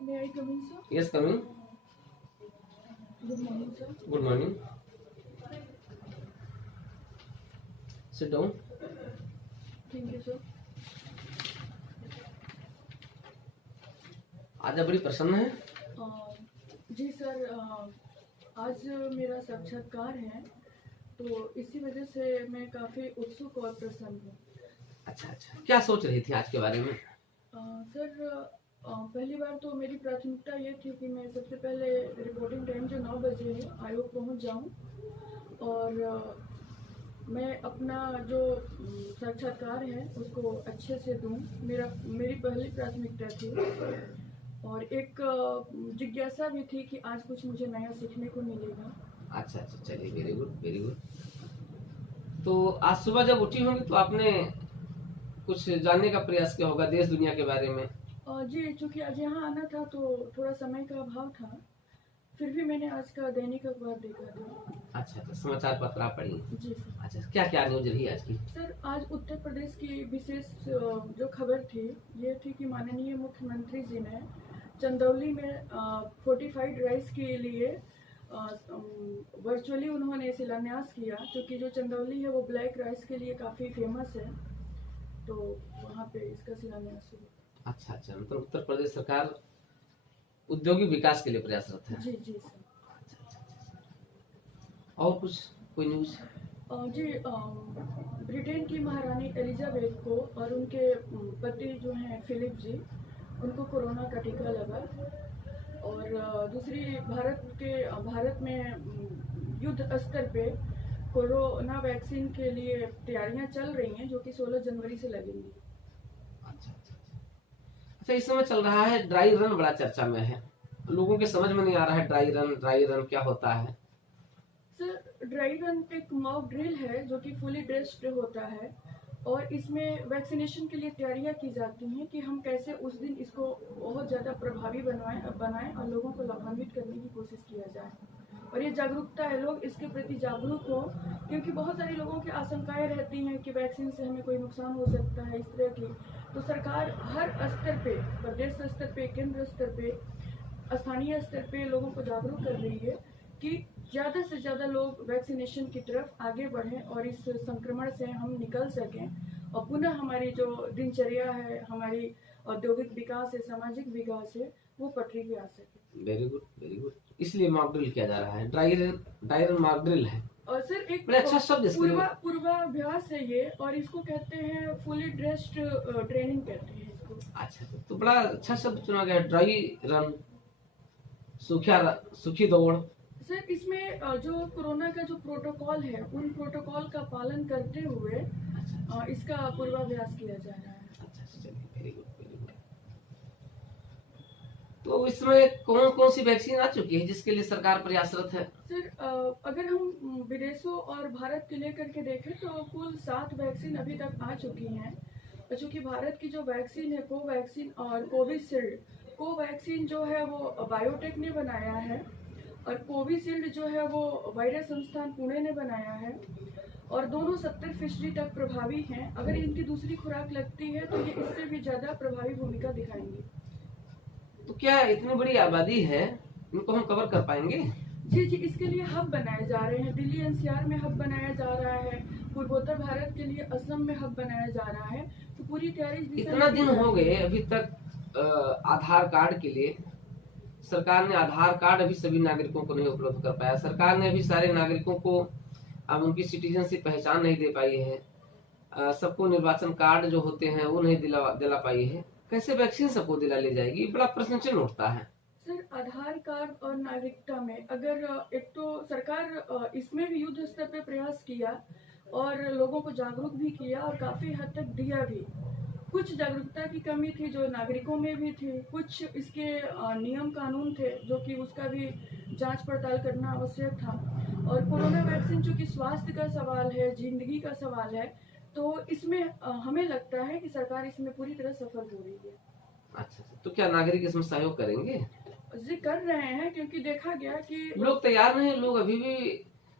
May I come in, sir? Yes, coming. Good morning, sir. Good morning. Sit down. Thank you, sir. आज आप बड़ी प्रसन्न है। जी sir, आज मेरा साक्षात्कार है, तो इसी वजह से मैं काफ़ी उत्सुक और प्रसन्न हूँ। अच्छा, क्या सोच रही थी आज के बारे में? सर, पहली बार तो मेरी प्राथमिकता ये थी कि मैं सबसे पहले रिपोर्टिंग टाइम जो 9 बजे है आयोग पहुँच जाऊँ और मैं अपना जो साक्षात्कार है उसको अच्छे से दूँ। मेरी पहली प्राथमिकता थी और एक जिज्ञासा भी थी कि आज कुछ मुझे नया सीखने को मिलेगा। अच्छा, चलिए, वेरी गुड, वेरी गुड। तो आज सुबह जब उठी होंगी तो आपने कुछ जानने का प्रयास किया होगा देश दुनिया के बारे में। जी, चूंकि आज यहाँ आना था तो थोड़ा समय का अभाव था, फिर भी मैंने आज का दैनिक अखबार देखा था। अच्छा, समाचार पत्र आप पढ़ी? जी सर। अच्छा, क्या न्यूज रही आज की? सर, आज उत्तर प्रदेश की विशेष जो खबर थी ये थी कि माननीय मुख्यमंत्री जी ने चंदौली में फोर्टिफाइड राइस के लिए वर्चुअली उन्होंने शिलान्यास किया, क्योंकि जो चंदौली है वो ब्लैक राइस के लिए काफ़ी फेमस है, तो वहाँ पे इसका शिलान्यास हुआ। अच्छा, मतलब उत्तर प्रदेश सरकार औद्योगिक विकास के लिए प्रयासरत है। जी सर। अच्छा। और कुछ कोई न्यूज? जी, ब्रिटेन की महारानी एलिजाबेथ को और उनके पति जो हैं फिलिप जी, उनको कोरोना का टीका लगा। और दूसरी भारत में युद्ध स्तर पे कोरोना वैक्सीन के लिए तैयारियां चल रही हैं, जो कि 16 जनवरी से लगेंगी। अच्छा, इस समय चल रहा है ड्राई रन, बड़ा चर्चा में है। लोगों के समझ में नहीं आ रहा है ड्राई रन क्या होता है? सर, ड्राई रन एक मॉक ड्रिल है जो कि फुली ड्रेस्ड होता है और इसमें वैक्सीनेशन के लिए तैयारियां की जाती हैं कि हम कैसे उस दिन इसको बहुत ज़्यादा प्रभावी बनाएं और लोगों को लाभान्वित करने की कोशिश किया जाए। और ये जागरूकता है, लोग इसके प्रति जागरूक हो, क्योंकि बहुत सारे लोगों की आशंकाएं रहती हैं कि वैक्सीन से हमें कोई नुकसान हो सकता है, इस तरह की। तो सरकार हर स्तर पे, प्रदेश स्तर पे, केंद्र स्तर पे, स्थानीय स्तर पे लोगों को जागरूक कर रही है कि ज़्यादा से ज़्यादा लोग वैक्सीनेशन की तरफ आगे बढ़ें और इस संक्रमण से हम निकल सकें और पुनः हमारी जो दिनचर्या है, हमारी औद्योगिक विकास है, सामाजिक विकास है, वो पटरी पे आ सके। Very good, very good. इसलिए मॉक ड्रिल किया जा रहा है, ड्राई रन मॉक ड्रिल है। और सर, एक अच्छा शब्द पूर्वाभ्यास है ये, और इसको कहते हैं फुली ड्रेस्ड ट्रेनिंग कहते हैं इसको। अच्छा, तो बड़ा अच्छा शब्द चुना गया, ड्राई रन, सूखी दौड़। सर, इसमें जो कोरोना का जो प्रोटोकॉल है उन प्रोटोकॉल का पालन करते हुए इसका पूर्वाभ्यास किया जा रहा है। अच्छा, चलिए, वेरी गुड, वेरी गुड। तो इसमें कौन सी वैक्सीन आ चुकी है जिसके लिए सरकार प्रयासरत है? सर, अगर हम विदेशों और भारत के लेकर के देखें तो कुल 7 वैक्सीन अभी तक आ चुकी हैं। चूँकि भारत की जो वैक्सीन है कोवैक्सीन और कोविशील्ड, कोवैक्सीन जो है वो बायोटेक ने बनाया है और कोविशील्ड जो है वो वायरस संस्थान पुणे ने बनाया है, और दोनों 70% तक प्रभावी हैं। अगर इनकी दूसरी खुराक लगती है तो ये इससे भी ज़्यादा प्रभावी भूमिका दिखाएंगी। तो क्या इतनी बड़ी आबादी है, इनको हम कवर कर पाएंगे? जी, इसके लिए हब बनाए जा रहे हैं। दिल्ली एनसीआर में हब बनाया जा रहा है, पूर्वोत्तर भारत के लिए असम में हब बनाया जा रहा है। तो पूरी तैयारी। इतना दिन हो गए अभी तक आधार कार्ड के लिए सरकार ने आधार कार्ड अभी सभी नागरिकों को नहीं उपलब्ध कर पाया। सरकार ने अभी सारे नागरिकों को अब उनकी सिटीजनशिप पहचान नहीं दे पाई है। सबको निर्वाचन कार्ड जो होते हैं वो नहीं दिला पाई है। कैसे वैक्सीन सबको दिला ले जाएगी, बड़ा प्रश्न चिन्ह उठता है। सर, आधार कार्ड और नागरिकता में अगर एक तो सरकार इसमें भी युद्ध स्तर पे प्रयास किया और लोगों को जागरूक भी किया और काफी हद तक दिया भी। कुछ जागरूकता की कमी थी जो नागरिकों में भी थी, कुछ इसके नियम कानून थे जो कि उसका भी जांच पड़ताल करना आवश्यक था। और कोरोना वैक्सीन चूंकि स्वास्थ्य का सवाल है, जिंदगी का सवाल है, तो इसमें हमें लगता है कि सरकार इसमें पूरी तरह सफल हो रही है। अच्छा, तो क्या नागरिक इसमें सहयोग करेंगे? जी, कर रहे हैं, क्योंकि देखा गया कि लोग तैयार नहीं। लोग अभी भी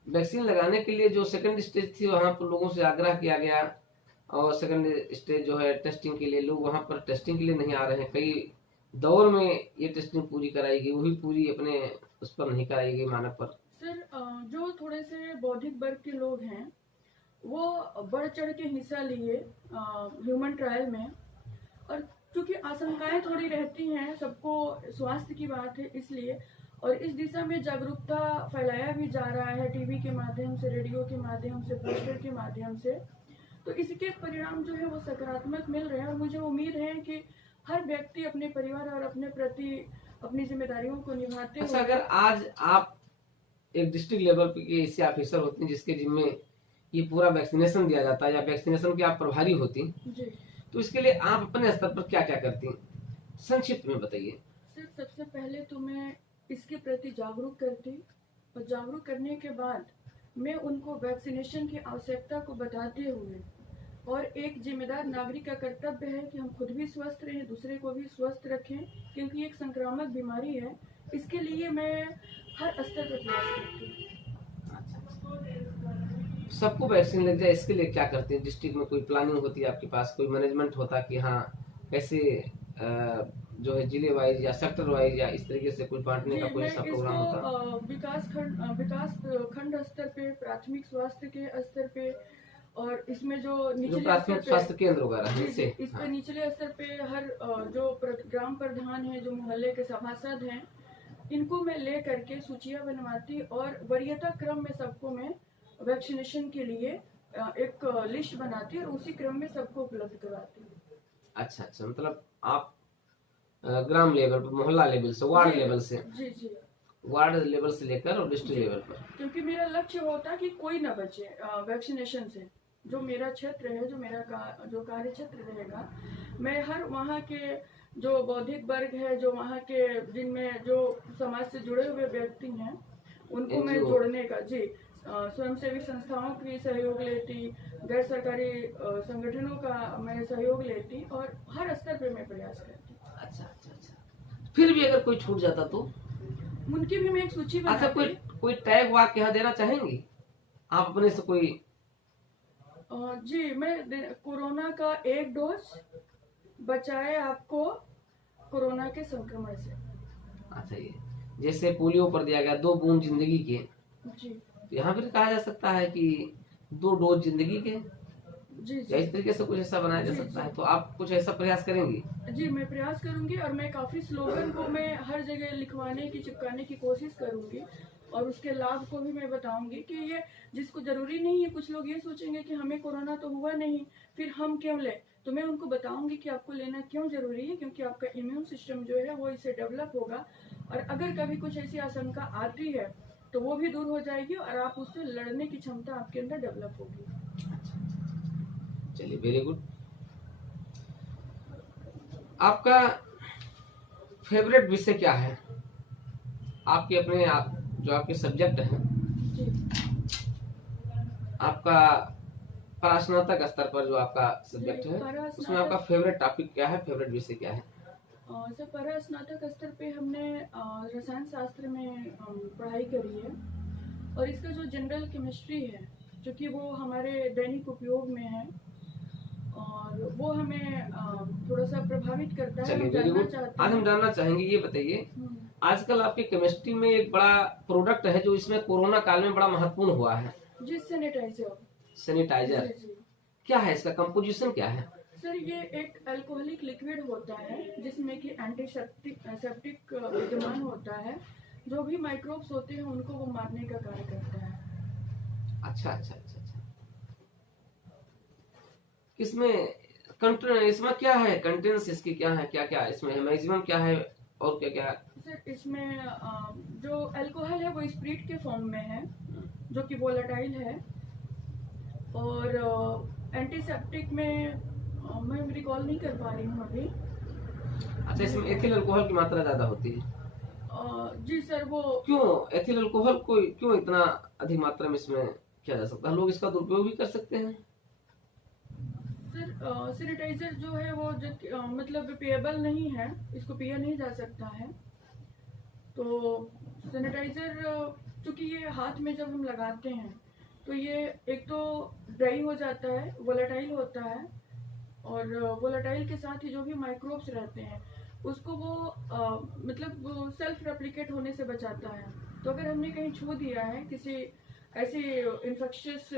वैक्सीन लगाने के लिए जो सेकंड स्टेज थी वहां पर लोगों से आग्रह किया गया, और सेकंड स्टेज जो है टेस्टिंग के लिए, लोग वहां पर टेस्टिंग के लिए नहीं आ रहे हैं। कई दौर में ये टेस्टिंग पूरी कराई गई, वही पूरी अपने उस पर नहीं कराई गई मानव पर? सर जो थोड़े से बौद्धिक वर्ग के लोग हैं वो बढ़ चढ़ के हिस्सा लिए ह्यूमन ट्रायल में, और क्योंकि आशंकाएं थोड़ी रहती हैं, सबको स्वास्थ्य की बात है इसलिए, और इस दिशा में जागरूकता फैलाया भी जा रहा है टीवी के माध्यम से, रेडियो के माध्यम से, पोस्टर के माध्यम से। तो इसके परिणाम जो है वो सकारात्मक मिल रहे हैं, और मुझे उम्मीद है कि हर व्यक्ति अपने परिवार और अपने प्रति अपनी जिम्मेदारियों को निभाते अच्छा, हुए। अगर आज आप एक डिस्ट्रिक्ट लेवल पे के ऐसे ऑफिसर होते हैं जिसके जिम्मे ये पूरा वैक्सीनेशन दिया जाता है, या वैक्सीनेशन की आप प्रभारी होती, जी तो इसके लिए आप अपने स्तर पर क्या क्या करती, संक्षिप्त में बताइए। सर, सबसे पहले तो मैं इसके प्रति जागरूक करती, और जागरूक करने के बाद मैं उनको वैक्सीनेशन की आवश्यकता को बताते हुए, और एक जिम्मेदार नागरिक का कर्तव्य है कि हम खुद भी स्वस्थ रहें, दूसरे को भी स्वस्थ रखें, क्योंकि एक संक्रामक बीमारी है। इसके लिए मैं हर स्तर पर प्रयास करती हूँ। सबको वैक्सीन लग जाए इसके लिए क्या करते हैं? डिस्ट्रिक्ट में कोई प्लानिंग होती है आपके पास, कोई मैनेजमेंट होता कि हाँ कैसे जो है जिले वाइज या सेक्टर वाइज या इस तरीके से कुछ बांटने जी, का कोई मैं ऐसा प्रोग्राम होता? विकास खंड स्तर पे, प्राथमिक स्वास्थ्य के स्तर पे, और इसमें जो जो निचले प्राथमिक स्तर स्वास्थ्य केंद्र वगैरह पे, है जी इससे, इस पे हाँ। निचले स्तर पे हर ग्राम प्रधान है, जो मोहल्ले के सभासद हैं, इनको मैं ले करके सूचियां बनवाती, और वरीयता क्रम में सबको मैं वैक्सीनेशन के लिए एक लिस्ट बनाती, और उसी क्रम में सबको उपलब्ध करवाती। अच्छा अच्छा, मतलब आप ग्राम लेवल पर, मोहल्ला लेवल से, वार्ड जी, लेवल से, जी जी, वार्ड लेवल से लेकर और डिस्ट्रिक्ट लेवल पर। क्योंकि मेरा लक्ष्य होता कि कोई ना बचे वैक्सीनेशन से। जो मेरा क्षेत्र है, जो मेरा जो कार्य क्षेत्र रहेगा, मैं हर वहाँ के जो बौद्धिक वर्ग है, जो वहाँ के जिनमें जो समाज से जुड़े हुए व्यक्ति हैं, उनको मैं NGO। जोड़ने का, जी स्वयंसेवी संस्थाओं की सहयोग लेती, गैर सरकारी संगठनों का मैं सहयोग लेती, और हर स्तर पे मैं प्रयास करती। अच्छा अच्छा अच्छा, फिर भी अगर कोई छूट जाता तो? उनकी भी मैं एक सूची अच्छा, बनाती। कोई टैग वाक्य यहाँ देना चाहेंगी आप अपने से कोई? जी, कोरोना का एक डोज बचाए आपको कोरोना के संक्रमण से। अच्छा, ये जैसे पोलियो पर दिया गया 2 बूंद जिंदगी के, जी तो यहाँ फिर कहा जा सकता है कि 2 डोज जिंदगी के, जी या जी इस तरीके से कुछ ऐसा बनाया जा जी सकता है, जी तो आप कुछ ऐसा प्रयास करेंगी? जी, मैं प्रयास करूंगी, और मैं काफी स्लोगन को मैं हर जगह लिखवाने की, चिपकाने की कोशिश करूंगी, और उसके लाभ को भी मैं बताऊंगी कि ये जिसको जरूरी नहीं है। कुछ लोग ये सोचेंगे कि हमें कोरोना तो हुआ नहीं, फिर हम क्यों ले, तो मैं उनको बताऊंगी कि आपको लेना क्यों जरूरी है, क्योंकि आपका इम्यून सिस्टम जो है वो इससे डेवलप होगा, और अगर कभी कुछ ऐसी आशंका आती है तो वो भी दूर हो जाएगी, और आप उससे लड़ने की क्षमता आपके अंदर डेवलप होगी। चलिए, वेरी गुड। आपका फेवरेट विषय क्या है? आपके अपने जो आपके सब्जेक्ट हैं, जी आपका परास्नातक स्तर पर जो आपका सब्जेक्ट जी, है, उसमें आपका फेवरेट टॉपिक क्या है, फेवरेट विषय क्या है? सर, पर स्नातक स्तर पे हमने रसायन शास्त्र में पढ़ाई करी है, और इसका जो जनरल केमिस्ट्री है, जो कि वो हमारे दैनिक उपयोग में है, और वो हमें थोड़ा सा प्रभावित करता है। चलिए, हम वेरी जानना गुड। चाहते आज हम हैं। जानना चाहेंगे, ये बताइए, हम्म, आजकल आपके केमिस्ट्री में एक बड़ा प्रोडक्ट है जो इसमें कोरोना काल में बड़ा महत्वपूर्ण हुआ है, जी, सैनिटाइजर। सैनिटाइजर। जी जी क्या है इसका कंपोजिशन, क्या है? सर, ये एक अल्कोहलिक लिक्विड होता है, जिसमें कि सेप्टिक विद्यमान होता है, जो भी माइक्रोब्स होते हैं उनको वो मारने का कार्य करता है। अच्छा अच्छा अच्छा अच्छा, इसमें क्या है, कंटेंट्स इसकी क्या है, क्या क्या इसमें है, मैक्सिमम क्या है और क्या क्या? सर, इसमें जो अल्कोहल है वो स्प्रिट के फॉर्म में है, जो कि वोलेटाइल है, और एंटीसेप्टिक में मैं रिकॉल नहीं कर पा रही हूँ अभी। अच्छा, इसमें एथिल अल्कोहल की मात्रा ज्यादा होती है? जी सर, वो क्यों एथिल अल्कोहल को क्यों इतना अधिक मात्रा में इसमें किया जा सकता है? लोग इसका दुरुपयोग भी कर सकते हैं? सर, सैनिटाइजर जो है वो मतलब पेएबल नहीं है, इसको पिया नहीं जा सकता है। तो सैनिटाइजर चूंकि ये हाथ में जब हम लगाते हैं तो ये एक तो ड्राई हो जाता है, वोलेटाइल होता है, और वोलेटाइल के साथ ही जो भी माइक्रोब्स रहते हैं उसको वो मतलब सेल्फ रेप्लिकेट होने से बचाता है। तो अगर हमने कहीं छू दिया है किसी ऐसी इन्फेक्शियस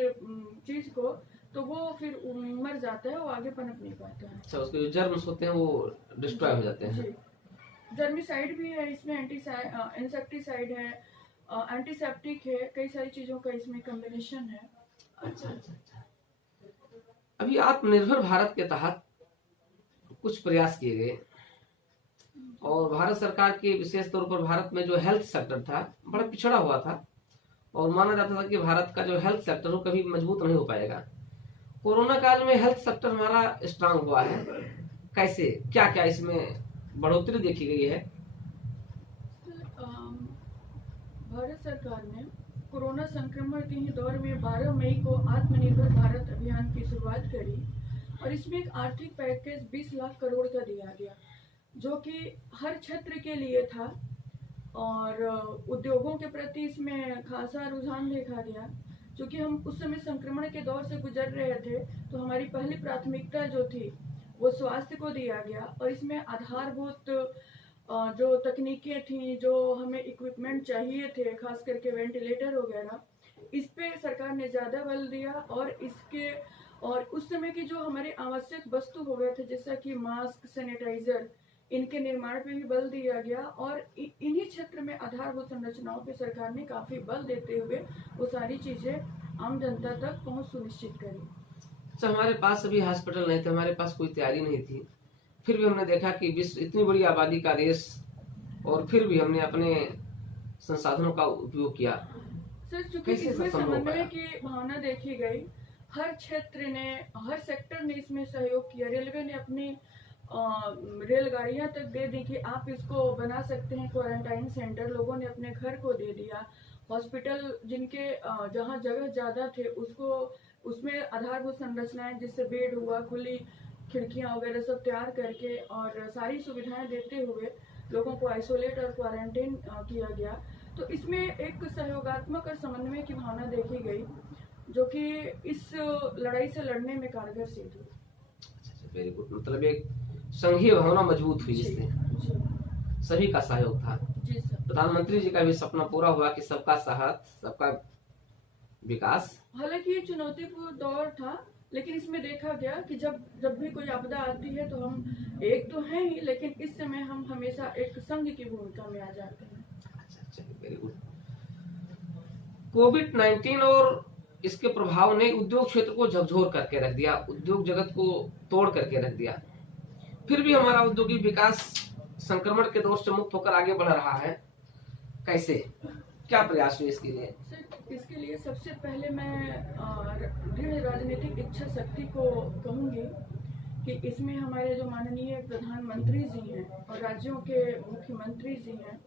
चीज को, तो वो फिर मर जाता है, वो आगे पनप नहीं पाता है। अच्छा, उसके जो जर्म्स होते हैं वो डिस्ट्रॉय हो जाते हैं। जी, जर्मिसाइड भी है इसमें, इंसेक्टिसाइड है, एंटीसेप्टिक है, कई सारी चीजों का इसमें कॉम्बिनेशन है। अच्छा अच्छा अच्छा। अभी आत्मनिर्भर भारत के तहत कुछ प्रयास किए गए और भारत सरकार के विशेष तौर पर भारत में जो हेल्थ सेक्टर था बड़ा पिछड़ा हुआ था और माना जाता था कि भारत का जो हेल्थ सेक्टर वो कभी मजबूत नहीं हो पाएगा। कोरोना काल में हेल्थ सेक्टर हमारा स्ट्रांग हुआ है। कैसे, क्या क्या इसमें बढ़ोतरी देखी गई है? भारत सरकार ने कोरोना संक्रमण के ही दौर में 12 मई को आत्मनिर्भर भारत अभियान की शुरुआत करी और इसमें एक आर्थिक पैकेज 20 लाख करोड़ का दिया गया, जो कि हर क्षेत्र के लिए था और उद्योगों के प्रति इसमें खासा रुझान देखा गया। क्योंकि हम उस समय संक्रमण के दौर से गुजर रहे थे, तो हमारी पहली प्राथमिकता जो थी वो स्वास्थ्य को दिया गया और इसमें आधारभूत जो तकनीकें थी, जो हमें इक्विपमेंट चाहिए थे, खास करके वेंटिलेटर वगैरह, इस पे सरकार ने ज़्यादा बल दिया और उस समय की जो हमारे आवश्यक वस्तु हो गए थे जैसा कि मास्क, सैनिटाइजर, इनके निर्माण पे भी बल दिया गया और इन्हीं क्षेत्र में आधारभूत संरचनाओं पे सरकार ने काफी बल देते हुए वो सारी चीजें आम जनता तक पहुंच सुनिश्चित करी। अच्छा, हमारे पास अभी हॉस्पिटल नहीं थे, हमारे पास कोई तैयारी नहीं थी, फिर भी हमने देखा कि विश्व इतनी बड़ी आबादी का देश और फिर भी हमने अपने संसाधनों का उपयोग किया। सर, चूंकि इसमें समन्वय की भावना देखी गई, हर क्षेत्र ने, हर सेक्टर ने इसमें सहयोग किया। रेलवे ने अपनी रेलगाड़ियां तक दे दी कि आप इसको बना सकते हैं क्वारंटाइन सेंटर, लोगों ने अपने घर को दे दिया। हॉस्पिटल जिनके जहाँ जगह ज्यादा थे उसमें आधारभूत संरचनाएं, जिससे बेड हुआ, खुली खिड़कियां वगैरह सब तैयार करके और सारी सुविधाएं देते हुए लोगों को आइसोलेट और क्वारंटाइन किया गया। तो इसमें एक सहयोगात्मक और समन्वय की भावना देखी गई, जो कि इस लड़ाई से लड़ने में कारगर सिद्ध हुई। वेरी गुड, मतलब एक संघीय भावना मजबूत हुई जिससे सभी का सहयोग था। जी सर। प्रधानमंत्री जी का भी सपना पूरा हुआ कि सबका साथ, सबका विकास। हालांकि ये चुनौतीपूर्ण दौर था, लेकिन इसमें देखा गया कि जब भी कोई आपदा आती है तो हम एक तो हैं ही, लेकिन इस समय हम हमेशा एक संघ की भूमिका में आ जाते हैं। अच्छा, वेरी गुड। कोविड-19 और इसके प्रभाव ने उद्योग क्षेत्र को झकझोर करके रख दिया, उद्योग जगत को तोड़ करके रख दिया। फिर भी हमारा औद्योगिक विकास संक्रमण के दौर से मुक्त होकर आगे बढ़ रहा है। कैसे, क्या प्रयास हुए इसके लिए? सर, इसके लिए सबसे पहले मैं दृढ़ राजनीतिक इच्छा शक्ति को कहूंगी कि इसमें हमारे जो माननीय प्रधानमंत्री जी हैं और राज्यों के मुख्यमंत्री जी हैं,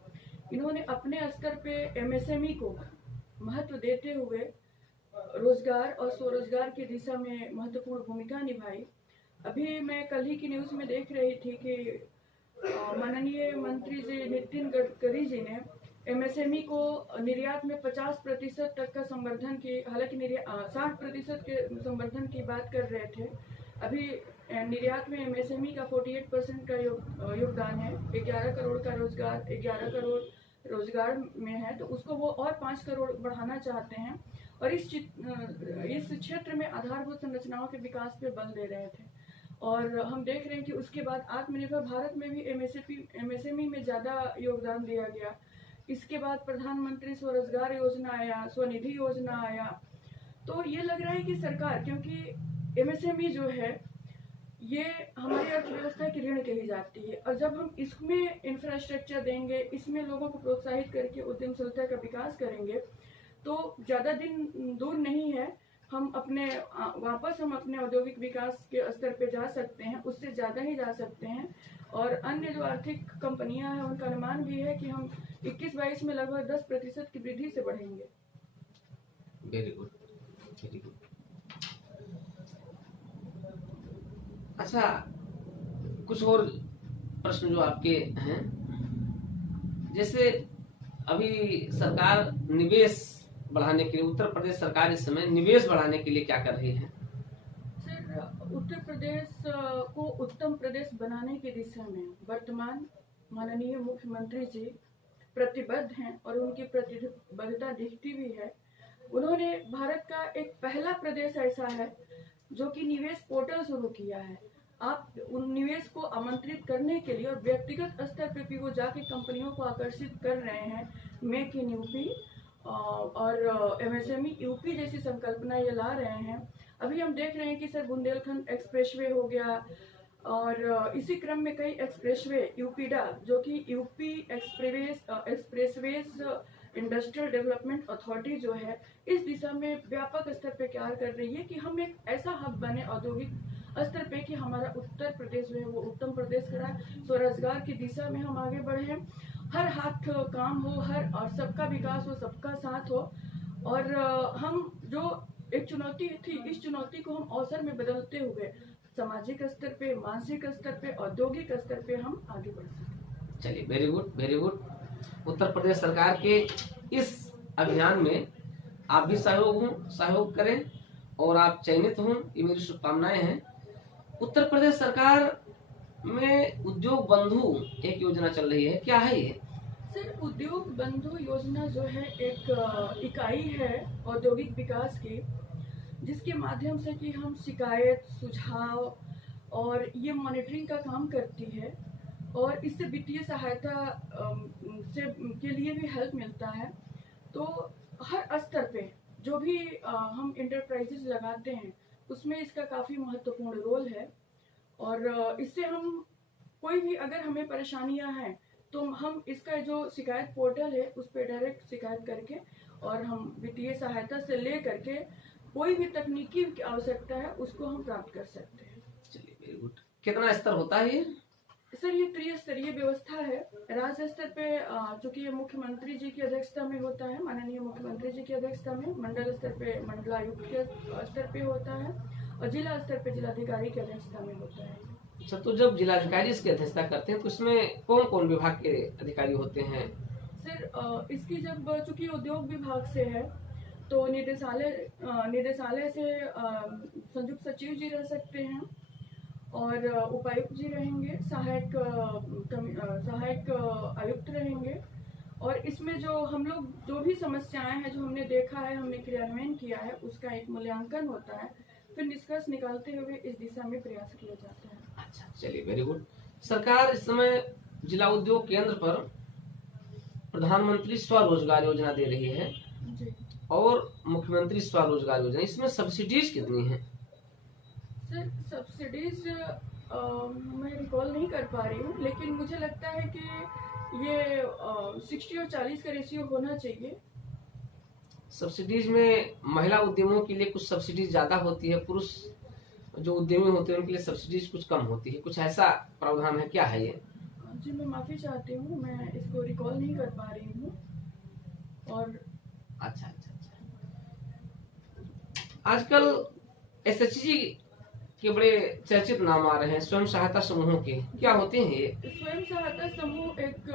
इन्होंने अपने स्तर पे एमएसएमई को महत्व देते हुए रोजगार और स्वरोजगार की दिशा में महत्वपूर्ण भूमिका निभाई। अभी मैं कल ही की न्यूज में देख रही थी कि माननीय मंत्री जी नितिन गडकरी जी ने एमएसएमई को निर्यात में 50% तक का संवर्धन की, हालांकि 60% के संवर्धन की बात कर रहे थे। अभी निर्यात में एमएसएमई का 48% का योगदान है। 11 करोड़ का रोजगार, 11 करोड़ रोजगार में है, तो उसको वो और 5 करोड़ बढ़ाना चाहते हैं और इस क्षेत्र में आधारभूत संरचनाओं के विकास पे बल दे रहे थे। और हम देख रहे हैं कि उसके बाद आत्मनिर्भर भारत में भी एमएसएमई में ज्यादा योगदान दिया गया। इसके बाद प्रधानमंत्री स्वरोजगार योजना आया, स्वनिधि योजना आया। तो ये लग रहा है कि सरकार, क्योंकि एमएसएमई जो है ये हमारी अर्थव्यवस्था की रीढ़ कही जाती है, और जब हम इसमें इंफ्रास्ट्रक्चर देंगे, इसमें लोगों को प्रोत्साहित करके उद्यमशीलता का विकास करेंगे, तो ज्यादा दिन दूर नहीं है हम अपने औद्योगिक विकास के स्तर पे जा सकते हैं, उससे ज्यादा ही जा सकते हैं। और अन्य जो आर्थिक कंपनियां हैं उनका अनुमान भी है कि हम 21-22 में लगभग 10% की वृद्धि से बढ़ेंगे। Very good, very good. अच्छा, कुछ और प्रश्न जो आपके हैं, जैसे अभी सरकार निवेश बढ़ाने के लिए, उत्तर प्रदेश सरकार इस समय निवेश बढ़ाने के लिए क्या कर रही है? सर, उत्तर प्रदेश को उत्तम प्रदेश बनाने की दिशा में वर्तमान माननीय मुख्यमंत्री जी प्रतिबद्ध हैं और उनकी प्रतिबद्धता दिखती भी है। उन्होंने भारत का एक पहला प्रदेश ऐसा है जो कि निवेश पोर्टल शुरू किया है। आप उन निवेश को आमंत्रित करने के लिए और व्यक्तिगत स्तर पर भी वो जाके कंपनियों को आकर्षित कर रहे हैं। मेक इन यूपी और एमएसएमई यूपी जैसी संकल्पना ये ला रहे हैं। अभी हम देख रहे हैं कि सर बुंदेलखंड एक्सप्रेसवे हो गया और इसी क्रम में कई एक्सप्रेसवे यूपीडा जो कि UP expressways industrial development authority जो है इस दिशा में व्यापक स्तर पे कार्य कर रही है कि हम एक ऐसा हब बने औद्योगिक स्तर पे कि हमारा उत्तर प्रदेश जो है वो उत्तम प्रदेश कराए। स्वरोजगार की दिशा में हम आगे बढ़े, हर हाथ काम हो, हर और सबका विकास हो, सबका साथ हो और हम जो एक चुनौती थी इस चुनौती को हम अवसर में बदलते हुए सामाजिक स्तर पे, मानसिक स्तर पे, औद्योगिक स्तर पे हम आगे बढ़ सकें। चलिए, very good, very good. Uttar Pradesh सरकार के इस अभियान में आप भी सहयोग करें और आप चयनित हों, ये मेरी शुभकामनाएं हैं। उत्तर प्रदेश सरकार में उद्योग बंधु एक योजना चल रही है, क्या है ये? सर, उद्योग बंधु योजना जो है एक इकाई है औद्योगिक विकास की, जिसके माध्यम से कि हम शिकायत, सुझाव और ये मॉनिटरिंग का काम करती है और इससे वित्तीय सहायता के लिए भी हेल्प मिलता है। तो हर स्तर पे जो भी हम इंटरप्राइजेज लगाते हैं उसमें इसका काफ़ी महत्वपूर्ण रोल है और इससे हम कोई भी अगर हमें परेशानियां हैं तो हम इसका जो शिकायत पोर्टल है उस पर डायरेक्ट शिकायत करके और हम वित्तीय सहायता से ले करके कोई भी तकनीकी की आवश्यकता है उसको हम प्राप्त कर सकते हैं। चलिए, वेरी गुड। कितना स्तर होता है ये? सर, ये त्रिस्तरीय व्यवस्था है। राज्य स्तर पे चूंकि ये मुख्यमंत्री जी की अध्यक्षता में होता है, माननीय मुख्यमंत्री जी की अध्यक्षता में, मंडल स्तर पे मंडलायुक्त के स्तर पे होता है और जिला स्तर पे जिलाधिकारी की अध्यक्षता में होता है। अच्छा, तो जब जिलाधिकारी इसकी अध्यक्षता करते हैं तो इसमें कौन कौन विभाग के अधिकारी होते हैं? सर, इसकी जब चूंकि उद्योग विभाग से है तो निदेशालय से संयुक्त सचिव जी रह सकते हैं और उपायुक्त जी रहेंगे, सहायक आयुक्त रहेंगे और इसमें जो हम लोग जो भी समस्याएं हैं जो हमने देखा है, हमने क्रियान्वयन किया है, उसका एक मूल्यांकन होता है, फिर निष्कर्ष निकालते हुए इस दिशा में प्रयास किया जाता है। अच्छा, चलिए, वेरी गुड। सरकार इस समय जिला उद्योग केंद्र पर प्रधानमंत्री स्वरोजगार योजना दे रही है जी। और मुख्यमंत्री स्वरोजगार योजना, इसमें सब्सिडीज कितनी है? सर, सब्सिडीज मैं रिकॉल नहीं कर पा रही हूँ, लेकिन मुझे लगता है कि ये 60 और 40 का रेशियो होना चाहिए। सब्सिडीज में महिला उद्यमियों के लिए कुछ सब्सिडीज ज्यादा होती है, पुरुष जो उद्यमी होते हैं उनके लिए सब्सिडीज कुछ कम होती है, कुछ ऐसा प्रावधान है, क्या है ये? जी, मैं माफी चाहती हूँ, मैं इसको रिकॉल नहीं कर पा रही हूँ। और अच्छा, आजकल एसएचजी के बड़े चर्चित नाम आ रहे हैं, स्वयं सहायता समूहों के, क्या होते हैं ये? स्वयं सहायता समूह एक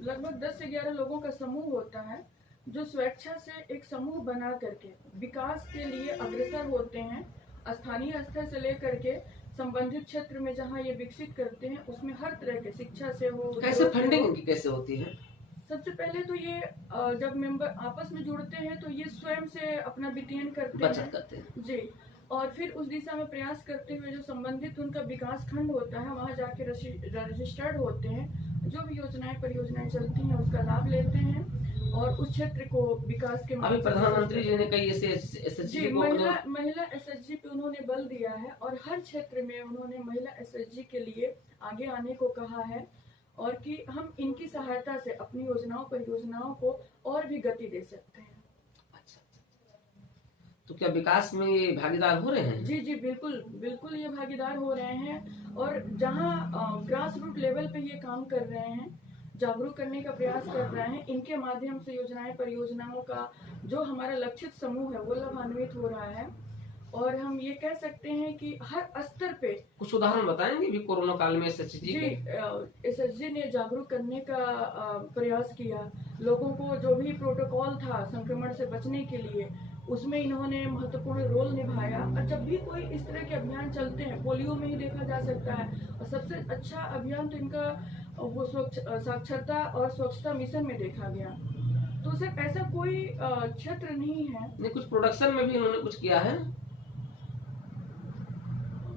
लगभग 10 से 11 लोगों का समूह होता है जो स्वेच्छा से एक समूह बना करके विकास के लिए अग्रसर होते हैं। स्थानीय स्तर से लेकर के संबंधित क्षेत्र में जहाँ ये विकसित करते हैं उसमें हर तरह के शिक्षा से हो। कैसे फंडिंग इनकी कैसे होती है? सबसे पहले तो ये जब मेंबर आपस में जुड़ते हैं तो ये स्वयं से अपना वित्तीयन बचत करते हैं जी, और फिर उस दिशा में प्रयास करते हुए जो संबंधित उनका विकास खंड होता है वहाँ जाके रजिस्टर्ड होते हैं, जो भी योजनाएं परियोजनाएं चलती हैं उसका लाभ लेते हैं और उस क्षेत्र को विकास के अभी प्रधानमंत्री जी ने कई ऐसे एसएचजी को महिला एसएचजी पे उन्होंने बल दिया है और हर क्षेत्र में उन्होंने महिला एसएचजी के लिए आगे आने को कहा है और कि हम इनकी सहायता से अपनी योजनाओं परियोजनाओं को और भी गति दे सकते हैं। अच्छा, तो क्या विकास में ये भागीदार हो रहे हैं? जी जी, बिल्कुल बिल्कुल ये भागीदार हो रहे हैं और जहाँ ग्रास रूट लेवल पे ये काम कर रहे हैं, जागरूक करने का प्रयास कर रहे हैं, इनके माध्यम से योजनाएं परियोजनाओं का जो हमारा लक्षित समूह है वो लाभान्वित हो रहा है और हम ये कह सकते हैं कि हर स्तर पे कुछ उदाहरण बताएंगे भी कोरोना काल में एसएचजी ने जागरूक करने का प्रयास किया, लोगों को जो भी प्रोटोकॉल था संक्रमण से बचने के लिए उसमें इन्होंने महत्वपूर्ण रोल निभाया। और जब भी कोई इस तरह के अभियान चलते हैं, पोलियो में ही देखा जा सकता है, और सबसे अच्छा अभियान तो इनका वो साक्षरता और स्वच्छता मिशन में देखा गया। तो सर ऐसा कोई क्षेत्र नहीं है। नहीं, कुछ प्रोडक्शन में भी इन्होंने कुछ किया है।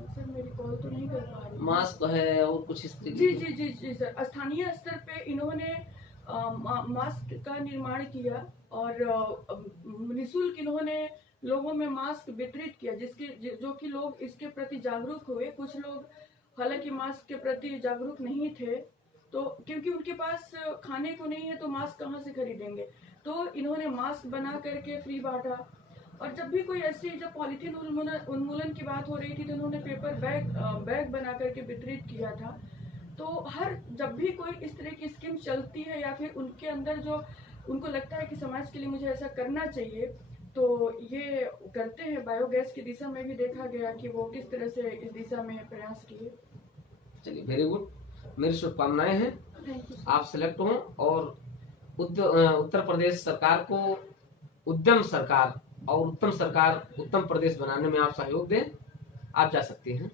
सर मेरी कॉल तो नहीं कर पा रही। मास्क है और कुछ इस तरीके जी की। जी जी जी सर, स्थानीय स्तर पे इन्होंने मास्क का निर्माण किया और निःशुल्क इन्होंने लोगों में मास्क वितरित किया, जो कि लोग इसके प्रति जागरूक हुए। कुछ लोग हालांकि मास्क के प्रति जागरूक नहीं थे, तो क्योंकि उनके पास खाने को नहीं है तो मास्क कहाँ से खरीदेंगे, तो इन्होंने मास्क बना करके फ्री बांटा। और जब भी कोई ऐसी जब पॉलिथीन उन्मूलन की बात हो रही थी तो उन्होंने पेपर बैग बना करके वितरित किया था। तो जब भी कोई इस तरह की स्कीम चलती है या फिर उनके अंदर जो उनको लगता है कि समाज के लिए मुझे ऐसा करना चाहिए, तो ये करते हैं। बायोगैस की दिशा में भी देखा गया कि वो किस तरह से इस दिशा में प्रयास किए। चलिए, वेरी गुड, मेरी शुभकामनाएं हैं थैंक यू। आप सेलेक्ट हों और उत्तर प्रदेश सरकार को उद्यम सरकार और उत्तम सरकार उत्तम प्रदेश बनाने में आप सहयोग दें। आप जा सकती हैं।